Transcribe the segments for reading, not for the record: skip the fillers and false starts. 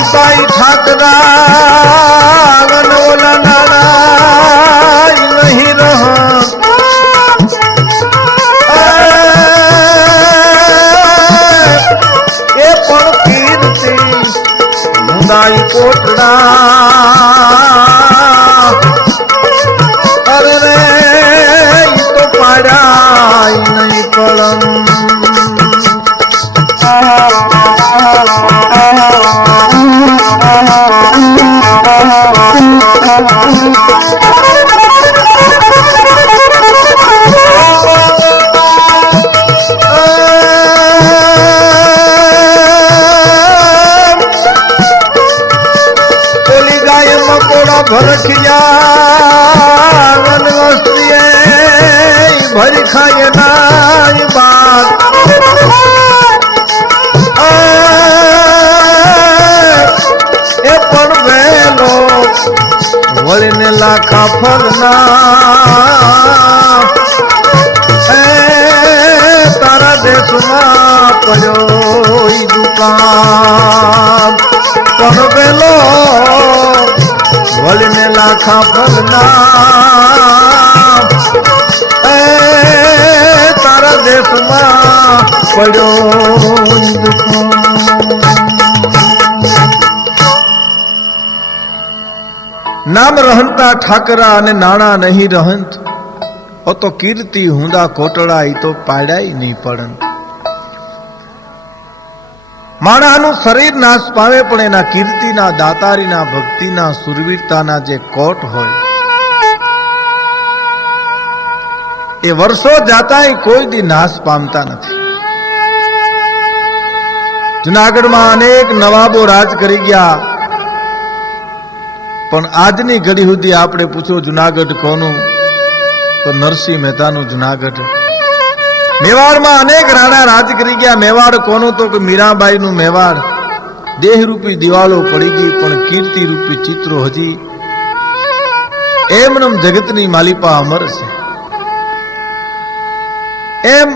રહનતાઈ ઠાકરા gun ઓલા નારાય નહીં રહ એ પણ કીર્તિ મુંદાઈ કોટડા અરે રે તો પાડાય નહીં કળમ ભરખિયા વનવસ્તીએ ભરી ખાય નાય બાત એ પણ વેલો વળીને લાખા ફરના તારા દેશમાં પડ્યો દુકાન પણ વેલો વળને લાખા ફલના તારા દેશમાં પડ્યો નામ રહનતા ઠાકરા અને નાણા નહીં રહંત ઓ તો કીર્તિ હુંદા કોટડા ઈ તો પાડાય નહીં પડન માણાનું શરીર નાશ પામે પણ એના કીર્તિના દાતારીના ભક્તિના સુરવીરતાના જે કોટ હોય એ વર્ષો જાતાય કોઈ દી નાશ પામતા નથી. જુનાગઢમાં અનેક નવાબો રાજ કરી ગયા પણ આજની ઘડી સુધી આપણે પૂછો જુનાગઢ કોનું તો નરસિંહ મહેતાનું જુનાગઢ. મેવાડમાં અનેક રાણા રાજ કરી ગયા મેવાડ કોનું તો કે મીરાબાઈનું મેવાડ. દેહરૂપી દિવાલો પડી ગઈ પણ કીર્તિ રૂપી ચિત્રો હજી એમનેમ જગતની માલિપા અમર છે. એમ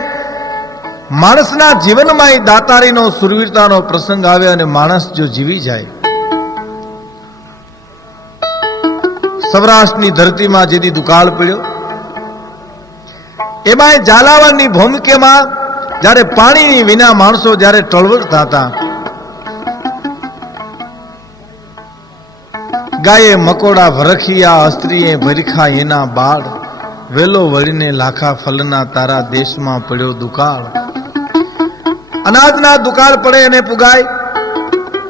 માણસના જીવનમાં એ દાતારીનો સુરવીરતાનો પ્રસંગ આવે અને માણસ જો જીવી જાય. સૌરાષ્ટ્રની ધરતીમાં જેથી દુકાળ પડ્યો એમાં ઝાલાવાડની ભૂમિકેમાં જ્યારે પાણીની વિના માણસો જ્યારે ટળવળતા હતા, ગાયે મકોડા ભરખિયા અસ્ત્રીએ ભરીખા એના બાળ વેલો વળીને લાખા ફલના તારા દેશમાં પડ્યો દુકાળ. અનાજના દુકાળ પડે એને પુગાય,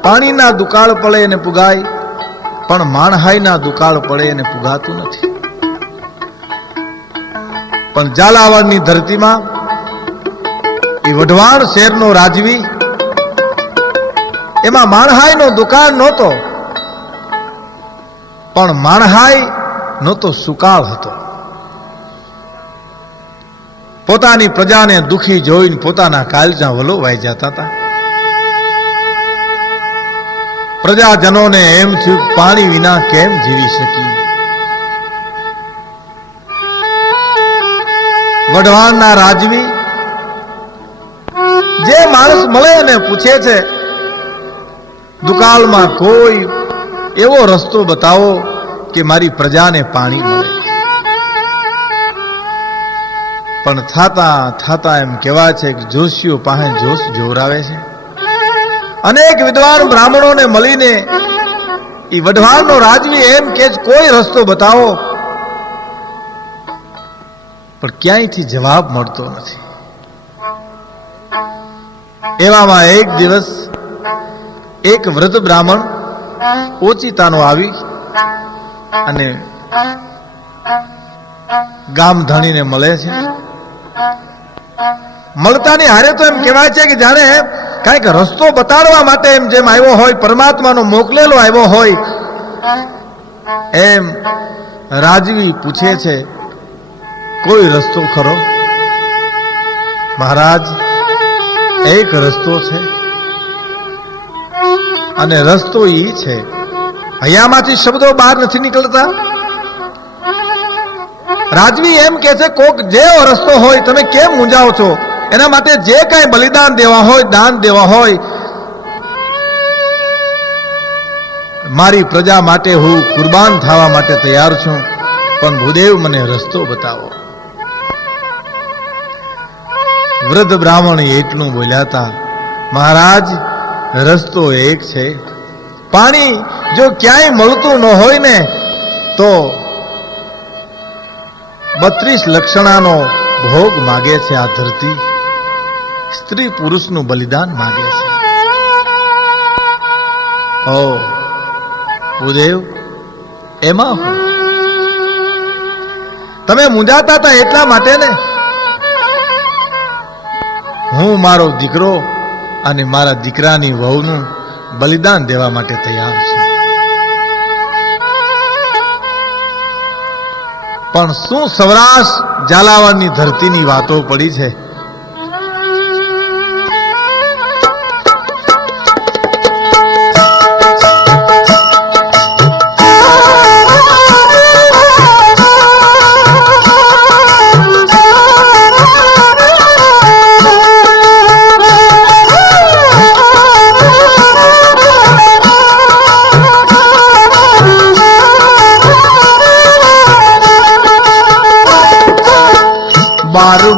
પાણીના દુકાળ પડે એને પુગાય, પણ માણહાઈના દુકાળ પડે એને પુગાતું નથી. પણ ઝાલાવાડની ધરતીમાં એ વઢવાણ શહેરનો રાજવી એમાં માણહાઈનો દુકાળ નહોતો પણ માણહાઈ નહોતો સુકાળ હતો. પોતાની પ્રજાને દુખી જોઈને પોતાના કાલજા વલોવાઈ જતા હતા. પ્રજાજનોને એમ થયું પાણી વિના કેમ જીવી શકી. વઢવાણના રાજવી જે માણસ મળે અને પૂછે છે દુકાળમાં કોઈ એવો રસ્તો બતાવો કે મારી પ્રજાને પાણી મળે. પણ થાતા થાતા એમ કહેવાય છે કે જોશીઓ પાસે જોશ જોરાવે છે. અનેક વિદ્વાન બ્રાહ્મણોને મળીને એ વઢવાણનો રાજવી એમ કે કોઈ રસ્તો બતાવો, પણ ક્યાંયથી જવાબ મળતો નથી. એવામાં એક દિવસ એક વૃદ્ધ બ્રાહ્મણ ઓચિતાનો આવી અને ગામ ધણીને મળે છે. મળતાની હારે તો એમ કહેવાય છે કે જાણે કઈક રસ્તો બતાડવા માટે એમ જેમ આવ્યો હોય, પરમાત્માનો મોકલેલો આવ્યો હોય એમ રાજવી પૂછે છે કોઈ રસ્તો ખરો? મહારાજ એક રસ્તો છે અને રસ્તો ઈ છે, અહીંયામાંથી શબ્દો બહાર નથી નીકળતા. રાજવી એમ કે છે કોક જે રસ્તો હોય તમે કેમ મૂંઝાઓ છો? એના માટે જે કઈ બલિદાન દેવા હોય, દાન દેવા હોય મારી પ્રજા માટે હું કુરબાન થવા માટે તૈયાર છું, પણ ભૂદેવ મને રસ્તો બતાવો. વૃદ્ધ બ્રાહ્મણ એટલું બોલ્યા હતા, મહારાજ રસ્તો એક છે. પાણી જો ક્યાંય મળતું ન હોય ને તો 32 લક્ષણાનો ભોગ માગે છે આ ધરતી. સ્ત્રી પુરુષનું બલિદાન માગે છે. ઓ ભૂદેવ, એમાં હું તમે મૂંઝાતા હતા એટલા માટે ને. હું મારો દીકરો અને મારા દીકરાની વહુનું બલિદાન દેવા માટે તૈયાર છું. પણ શું સૌરાષ્ટ્ર ઝાલાવાડની ધરતીની વાતો પડી છે.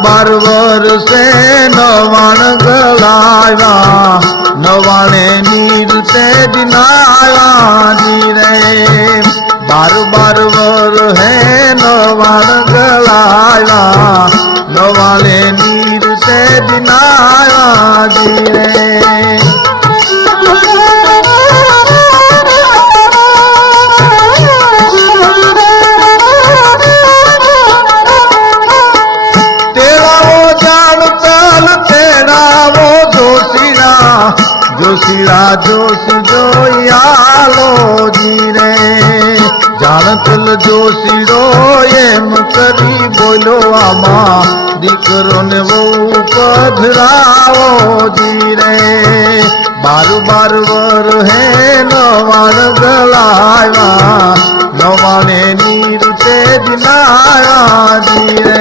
બાર વર્ષે નવાણ ગળાવ્યા, નવાણે નીર તે દિનાવ્યા જી રે. 12 વર હે નવાણ ગળાવ્યા, નવાણે નીર તે દિનાવ્યા જી રે. જોશીરા જોશ જોયાલો જી રે. જાણતલ જોશીરો એમ કરી બોલો, આમાં દીકરો ને બહુ પધરાવો જી રે. 12 વર હે નવાણ ગળાવ્યા, નવાણે નીર તે દિનાવ્યા જી રે.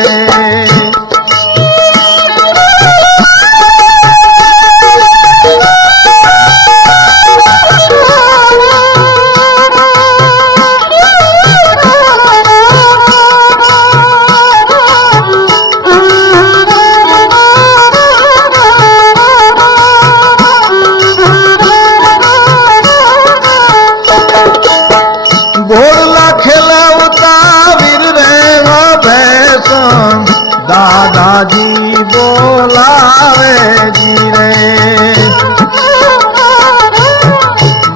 દાદાજી બોલાવે જી રે.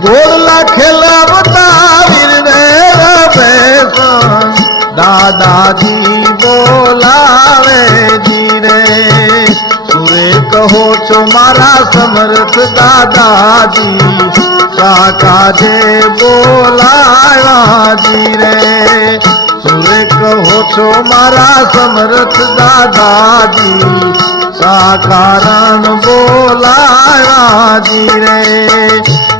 ગોળલા ખેલાવતા વીર રે બેસન, દાદાજી બોલાવે જી રે. સુરે કહો છો મારા સમર્થ દાદાજી, કાકાજે બોલાવ્યા જી રે. સુરે કહો છો મારા સમર્થ દાદાજી, સાકારણ બોલાવ્યા જી રે.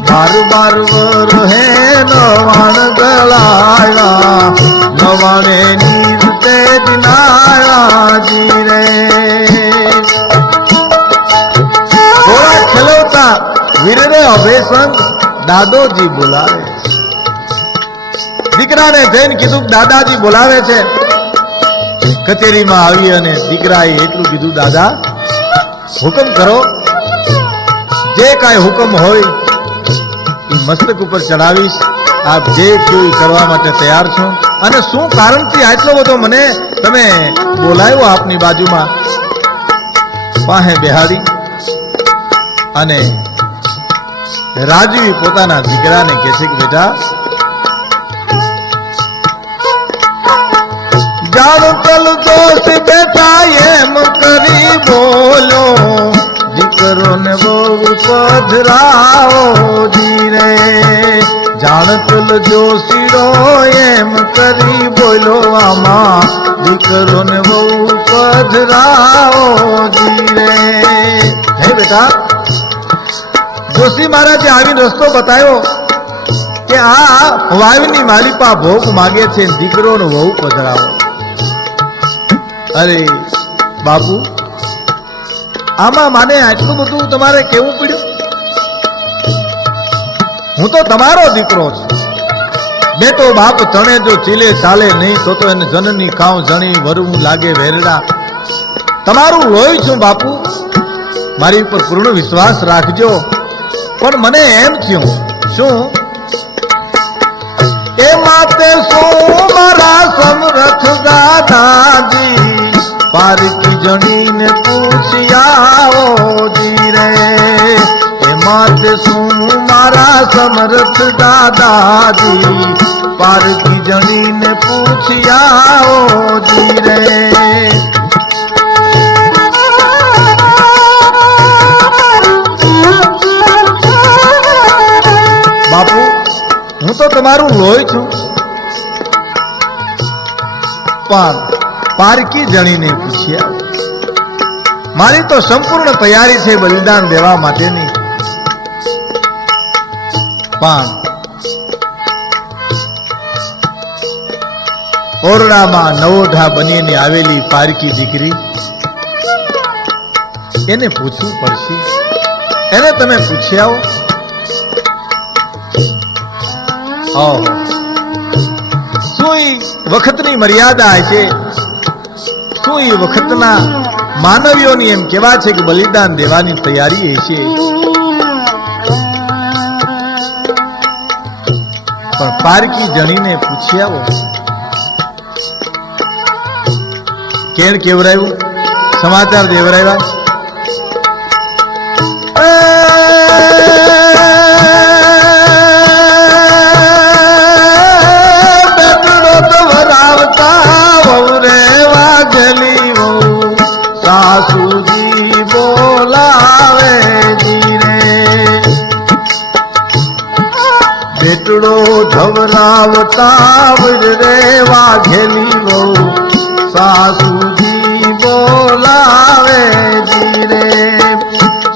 12 વર હે નવાણ ગળાવ્યા, નવાણે નીર તે દિનાવ્યા જી રે. થોડા ખેલવતા વીરને અભેસંગ દાદોજી બોલાવે. દીકરાને જઈને કીધું દાદાજી બોલાવે છે. કચેરીમાં આવી અને દીકરાએ એટલું કીધું, દાદા હુકમ કરો, જે કાંઈ હુકમ હોય એ મસ્તક ઉપર ચડાવીશ. આપ જે કયો કરવા માટે તૈયાર છો. અને શું કારણથી આટલો બધો મને તમે બોલાવ્યો આપની બાજુમાં? પાસે બેહાડી અને રાજીવી પોતાના દીકરાને કહે છે કે બેટા, જાણતલ દોષ બેટા એમ કરી બોલો, દીકરો ને બહુ પધરાવો જી રે. જાણતલ જોશીરો એમ કરી બોલો, આમાં દીકરો ને બહુ પધરાવો જી રે. હે બેટા, જોશી મહારાજે આવીને રસ્તો બતાવ્યો કે આ વાવની માલિપા ભોગ માગે છે, દીકરો નો બહુ પધરાવો. અરે બાપુ, આમાં માને આટલું બધું તમારે કેવું પડ્યું? હું તો તમારો દીકરો છું. બેટો બાપ તણે જો ચીલે ચાલે નહીં તો એને જનની કાઉ જણી વરવું લાગે વેરડા. તમારું લોહી છું બાપુ, મારી ઉપર પૂર્ણ વિશ્વાસ રાખજો. પણ મને એમ થયું, શું એ માતે શું મારા સમરથ દાદાજી, પારકી જણીને પૂછ્યાઓ જી રે. એ માતે શું મારા સમરથ દાદાજી, પારકી જણીને પૂછ્યાઓ જી રે. બાપુ હું તો તમારું લોહી છું, પણ પારકી જણીને પૂછ્યા. મારી તો સંપૂર્ણ તૈયારી છે બલિદાન દેવા માટેની, પણ ઓરડામાં નવોઢા બનીને આવેલી પારકી દીકરી, એને પૂછવું પડશે. એને તમે પૂછ્યા શું ઈ વખતની મર્યાદા છે? શું ઈ વખતના માનવીઓની એમ કેવા છે કે બલિદાન દેવાની તૈયારી છે? પણ પારકી જણીને પૂછ્યા કેળ કેવરાયું, સમાચાર દેવરાવ્યા. સાસુજી બોલાવે જીરે, બેટડો ધવરાવતા રે વાઘેલી વહુ. સાસુજી બોલાવે જીરે,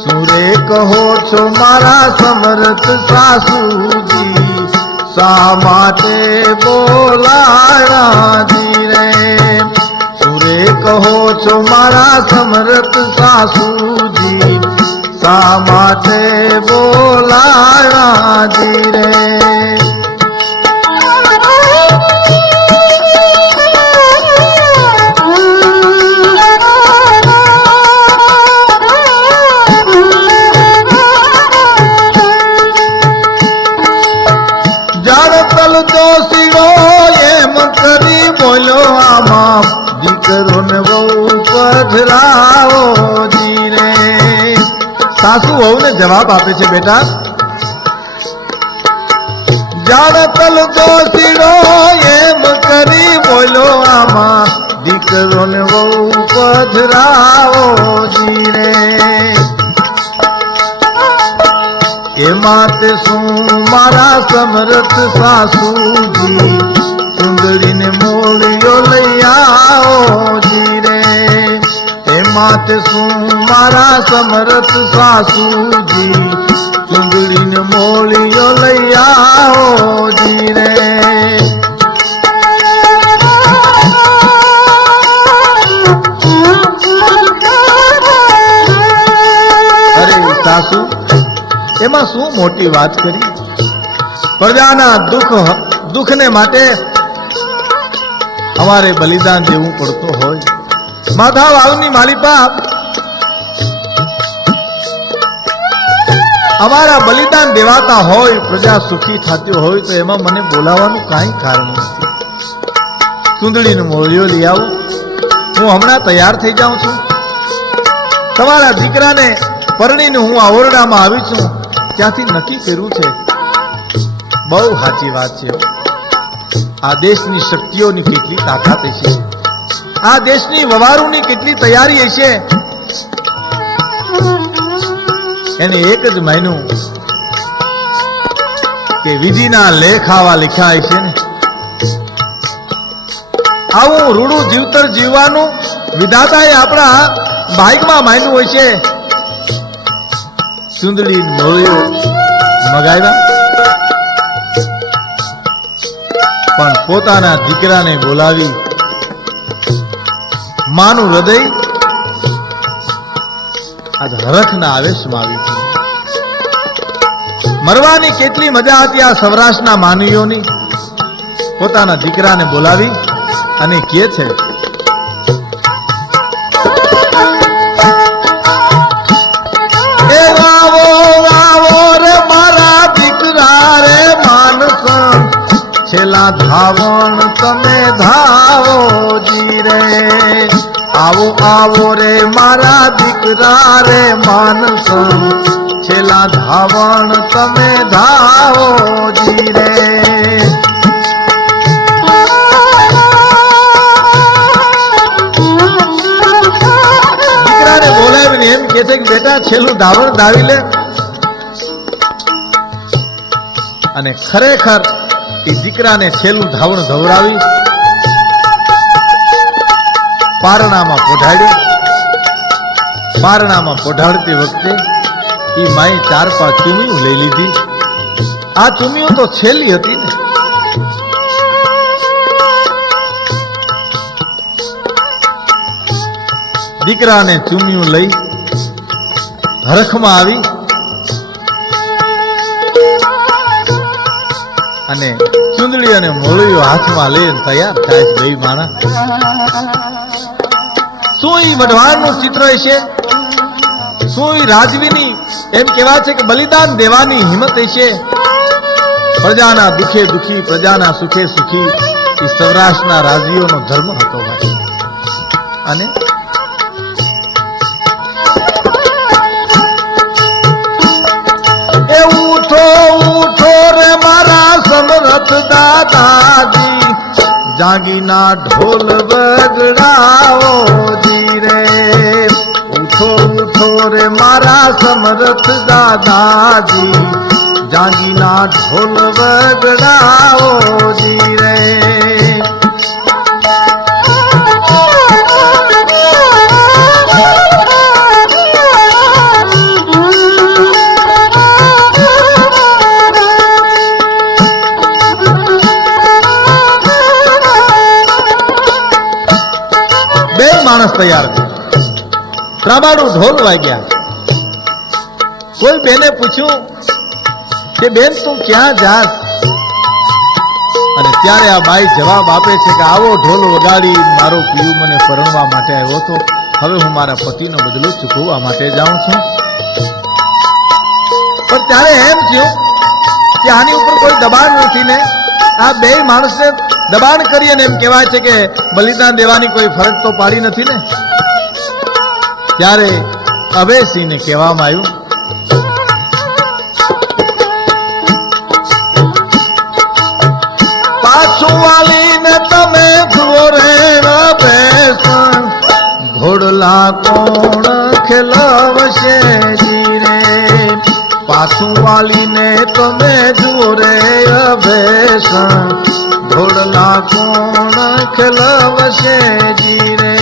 સુરે કહો છો મારા સમરથ સાસુજી, શા માટે બોલાયા જીરે. કહો છો મારા સમરથ સાસુજી, શા માટે બોલાયા જી રે. જાણતલ જોશીડો એમ કરી બોલ્યો, આમાં દીકરો ને વહુ પધરાવો જી રે. સાસુ વહુને જવાબ આપે છે, બેટા જાણતલ જોશીડો એમ કરી બોલો, આમાં દીકરો ને વહુ પધરાવો જી રે. એમાં તે શું મારા સમરથ સાસુજી, સુંદરીને મોળીઓ લઈ આવો જી રે. એમાં તે શું મારા સમરથ સાસુજી, સુંદરીને મોળીઓ લઈ આવો જી રે. અરે સાસુ, એમાં શું મોટી વાત કરી? પ્રજાના દુઃખને માટે અમારે બલિદાન દેવું પડતું હોય. માધા વાવની માલિપા અમારા બલિદાન દેવાતા હોય, પ્રજા સુખી થતી હોય તો એમાં મને બોલાવાનું કાંઈ કારણ નથી. સુંદડીનું મોળિયો લઈ આવું, હું હમણાં તૈયાર થઈ જાઉં છું. તમારા દીકરાને પરણીને હું આ ઓરડામાં આવી છું, ત્યાંથી નક્કી કર્યું છે. બહુ સાચી વાત છે. આ દેશની શક્તિઓની કેટલી તાકાત છે, આ દેશની વવારોની કેટલી તૈયારી છે. એને એક જ માન્યું કે વિધિના લેખ આવા લખ્યા છે ને, આવું રૂડું જીવતર જીવવાનું વિધાતાએ આપણા ભાગ્યમાં માન્યું હોય છે. સુંદરી મોળીઓ મગાવ્યા, પણ પોતાના દીકરાને બોલાવી માનું હૃદય આજ હરખના આવેશમાં આવી ગયું. મરવાની કેટલી મજા હતી આ સૌરાષ્ટ્રના માનવીઓની. પોતાના દીકરાને બોલાવી અને કહે છે, છેલ્લા ધાવણ તમે ધાવો જી રે, આવો આવો રે મારા દીકરા રે માનસ, છેલ્લા ધાવણ તમે ધાવો જી રે. દીકરાને બોલાવીને એમ કે છે કે બેટા છેલ્લું ધાવણ ધાવી લે. અને ખરેખર એ દીકરાને છેલ્લું ધાવણ ધવરાવી પારણામાં પોઢાડ્યો. પારણામાં પોઢાડતી વખતે એ માએ 4-5 ચૂમીઓ લઈ લીધી. આ ચૂમીઓ તો છેલ્લી હતી ને. દીકરાને ચૂમીઓ લઈ હરખમાં આવી અને ચુંદડી અને મોળીઓ હાથમાં લઈને તૈયાર થાય છે બે માણસ. શું ઈ વઢવાણનું ચિત્ર હશે? શું ઈ રાજવીની એમ કહેવાય છે કે બલિદાન દેવાની હિંમત હશે? પ્રજાના દુખે દુખી, પ્રજાના સુખે સુખી એ સૌરાષ્ટ્રના રાજવીઓનો ધર્મ હતો ભાઈ. અને ઉઠો ઉઠો રે મારા સમરથ દાદાજી, જાગીના ઢોલ વગડાવો જી રે. ઉઠો ઉઠો રે મારા સમરથ દાદાજી, જાગીના ઢોલ વગડાવો જી રે. માણસ તૈયાર છે. ત્રાબાડું ઢોલ વાગ્યા. કોઈ બેને પૂછ્યું કે બેન તું ક્યાં જાસ? અને ત્યારે આ બાઈ જવાબ આપે છે કે આવો ઢોલ વગાડી મારો પિયુ મને પરણવા માટે આવ્યો હતો, હવે હું મારા પતિનો બદલો ચૂકવવા માટે જાઉં છું. પણ ત્યારે એમ થયું કે આની ઉપર કોઈ દબાણ નથી ને. આ બે માણસને દબાણ કરી અને એમ કહેવાય છે કે બલિદાન દેવાની કોઈ ફરજ તો પાડી નથી ને. ત્યારે અભયસિંહને કહેવામાં આવ્યું, પાછું વાલીને તમે જુઓ રે અભયસિંહ, ઘોડલા કોણ ખેલવશે જી રે. પાછું વાલીને તમે જુઓ રે અભયસિંહ, ઘોડલા કોણ ખેલવશે જી રે.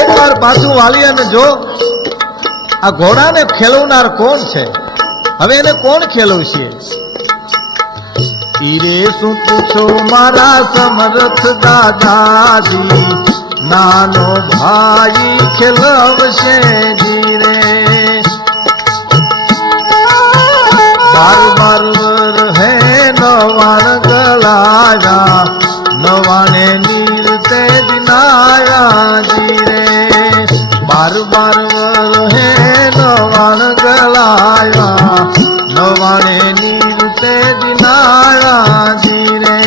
એકવાર પાછું વાલી અને જો આ ઘોડાને ખેલવનાર કોણ છે, હવે એને કોણ ખેલવશે? ઈરે શું પૂછો મારા સમરથ દાદાજી, નાનો ભાઈ ખેલવશે જી રે. બાર બાર હે નવાણ ગલાયા, નવાણે નીર તે દિનાયા જી રે. બાર બાર હે નવાણ ગલાયા, નવાણે નીર તે દિનાયા જી રે.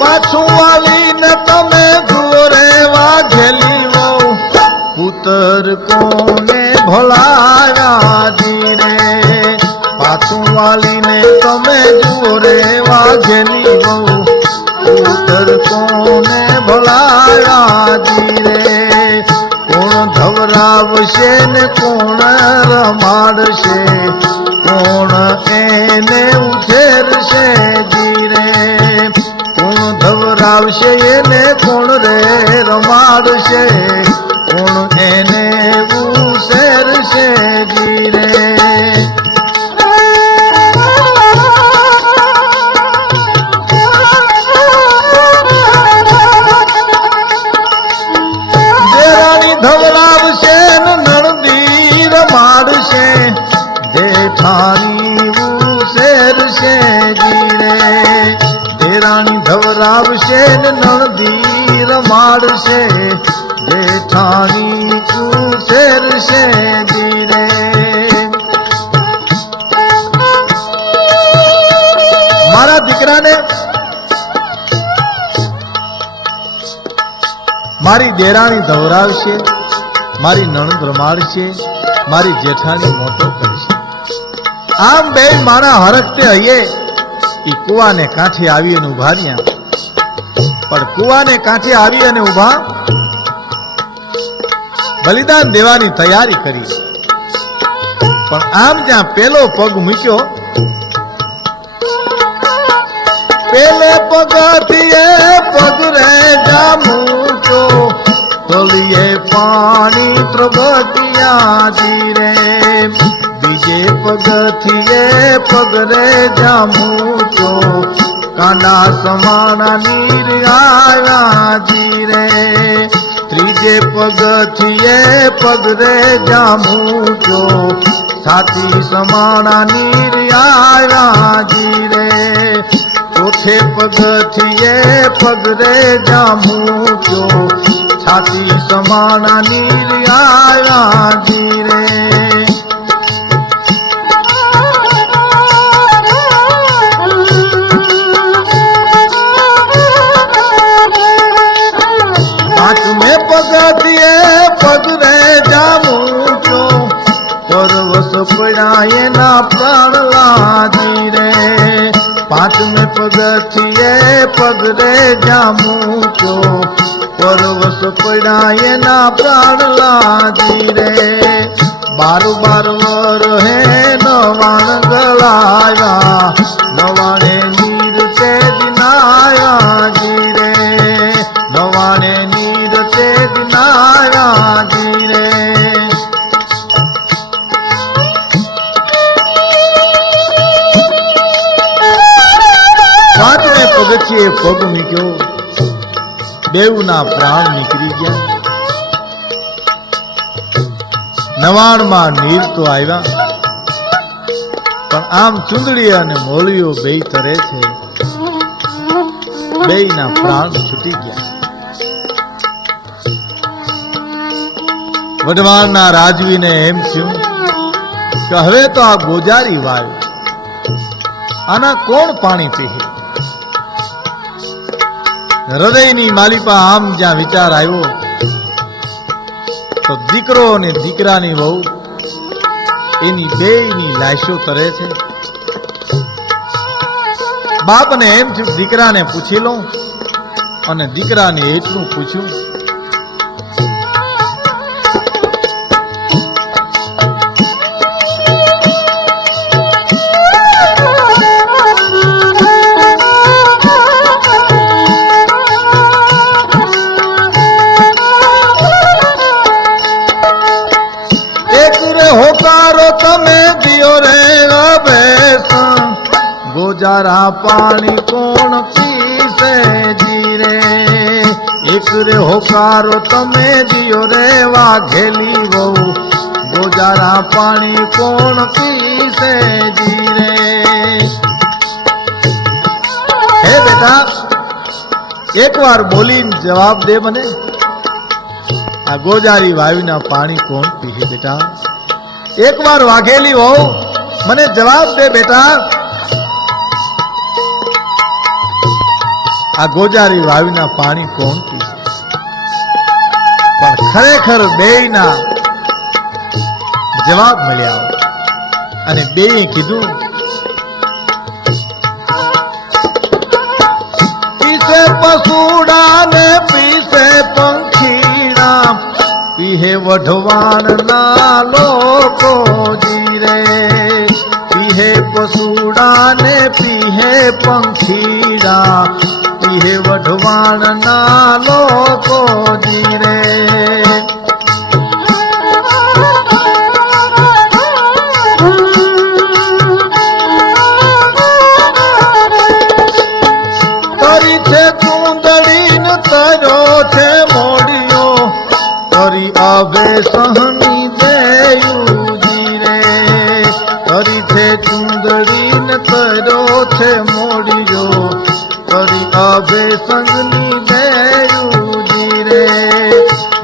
પાછું વાલીને તમે જુઓ રે વાઘેલી વહુ, પુત્ર કોને ભોલાવ્યા જી રે. પાછું વાલીને તમે જુઓ રે વાઘેલી વહુ, પુત્ર કોને ભોલાવ્યા જી રે. કોણ ધવર ધવરાવશે ને કોણ રમાડશે, કોણ એને ઉછેરશે જીરે, કોણ ધવરાવશે એને કોણ રે રમાડશે, કોણ એને ઉછેરશે જીરે. ધવરાવશે ને નણદી રમાડશે, જેઠાણી ઉછેરશે જીરે, દેરાણી ધવરાવશે ને નણદી રમાડશે, જેઠાણી ઉછેરશે જીરે. મારા દીકરાને મારી દેરાણી ધવરાવશે, મારી નણંદ રમાડશે, મારી જેઠાણી મોટો કરશે. આમ બે માણા હરખતે હૈયે ઈ કુવાને કાંઠે આવી અને ઉભા રહ્યા. પણ કુવાને કાંઠે આવી અને ઉભા બલિદાન દેવાની તૈયારી કરી. પણ આમ જ્યાં પેલો પગ મૂક્યો, પેલે પગથિયે પગ રે જામુચો, તોલિયે પાણી ત્રબતિયા જીરે, બીજે પગથિયે પગ રે જામુચો, કાંડા સમાણા નીર આવ્યા જીરે, ત્રીજે પગથિયે પગ રે જામુચો, છાતી સમાણા નીર આવ્યા જીરે, ચોથે પગથિયે પગ રે જામુચો, છાતી સમાણા નીર આવ્યા જીરે. પાંચમે પગથિયે પગ રે જામુચો, પરવશ પડ્યા એના પ્રાણ લાજી રે, પાંચમે પગથિયે પગ રે જામુચો, પરવશ પડ્યા એના પ્રાણ લાજી રે, 12 વર હે નવાણ ગળાયા, નવાણે નીર તે દિનાયા જીરે, નવાણે નીર તે દિનાયા જીરે. પાંચમે પગથિયે પગ મૂક્યો, બેઉના પ્રાણ નીકળી ગયા. 99 નીર તો આવ્યા, પણ આમ ચુંદડી અને મોળીઓ બે તરે છે, બેયના પ્રાણ છૂટી ગયા. વઢવાણના રાજવીને એમ થયું કે હવે તો આ ગોજારી વાય, આના કોણ પાણી પીએ. હૃદયની માલિપા આમ જ્યાં વિચાર આવ્યો તો દીકરો અને દીકરાની વહુ એની બેયની લાશો તરે છે. બાપને એમ થયું દીકરાને પૂછી લઉં, અને દીકરાને એટલું પૂછ્યું હોકારો તમે દિયો રે અભેસણ, ગોજારા પાણી કોણ પીસે જીરે, એક રે હોકારો તમે દિયો રે વાઘેલી વહુ, ગોજારા પાણી કોણ પીસે જીરે. હે બેટા, એક વાર બોલીને જવાબ દે મને, આ ગોજારી વાયુના પાણી કોણ પીએ બેટા? એક વાર વાઘેલી વહુ મને જવાબ દે બેટા, આ ગોજારી વાયુના પાણી કોણ પીએ? પણ ખરેખર બેયના જવાબ મળ્યા, અને બેયે કીધું પીસે પશુડા ને પીસે પંખીડા, પીહે વઢવાણના લોકો જીરે પીહે પશુડા ને પીહે પંખીડા પીહે વઢવાણના લોકો જીરે તરી છે ચૂંદડી ને તર્યો છે મોડિયો તરી આવે સહની દેયુજી રે તરી છે ચૂંદડી ને તર્યો છે મોડિયો તરી આવે સંગની દેયુજી રે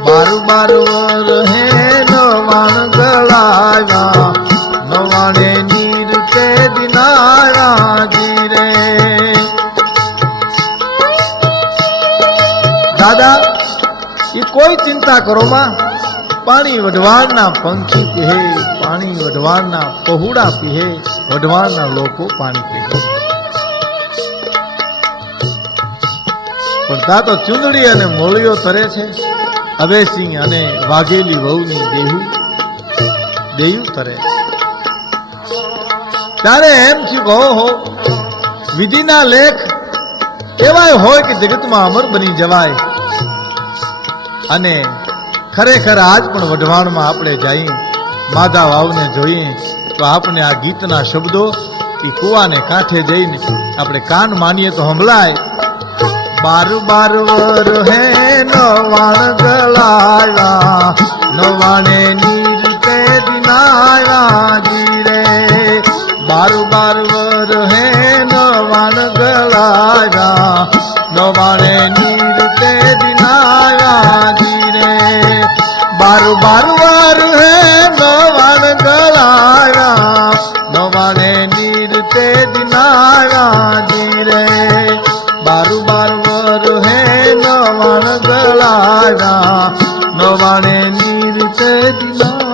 બાર બાર વર હે નવાણ ગળાયા નવાણે નીર તે દિનાયા જી રે દાદા એ કોઈ ચિંતા કરો માં પાણી વઢવાણના પંખી પીહે પાણી વઢવાણના પહુડા પીહે વઢવાણના લોકો પાણી પીહે પણ તા તો ચૂંદડી અને મોળીઓ તરે છે અભયસિંહ અને વાઘેલી વહુની દેહુ તરે ત્યારે એમ થયું કહો હો વિધિના લેખ એવાય હોય કે જગતમાં અમર બની જવાય અને ખરેખર આજ પણ વઢવાણમાં આપણે જઈએ માધા વાવને જોઈએ તો આપણે આ ગીતના શબ્દો એ કુવાને કાંઠે જઈને આપણે કાન માનીએ તો સંભળાય બાર બાર વર હે નવાણ ગળાયા નવાણે નીર તે દિનાયા જી રે બાર બાર વર હે નવાણ ગળાયા નવાણે નીર તે દિનાયા જી રે બાર બાર વર હે નવાણ ગળાયા નવાણે નીર તે દિનાયા જી રે બાર બાર વર હે નવાણ ગળાયા નવાણે નીર તે દિનાયા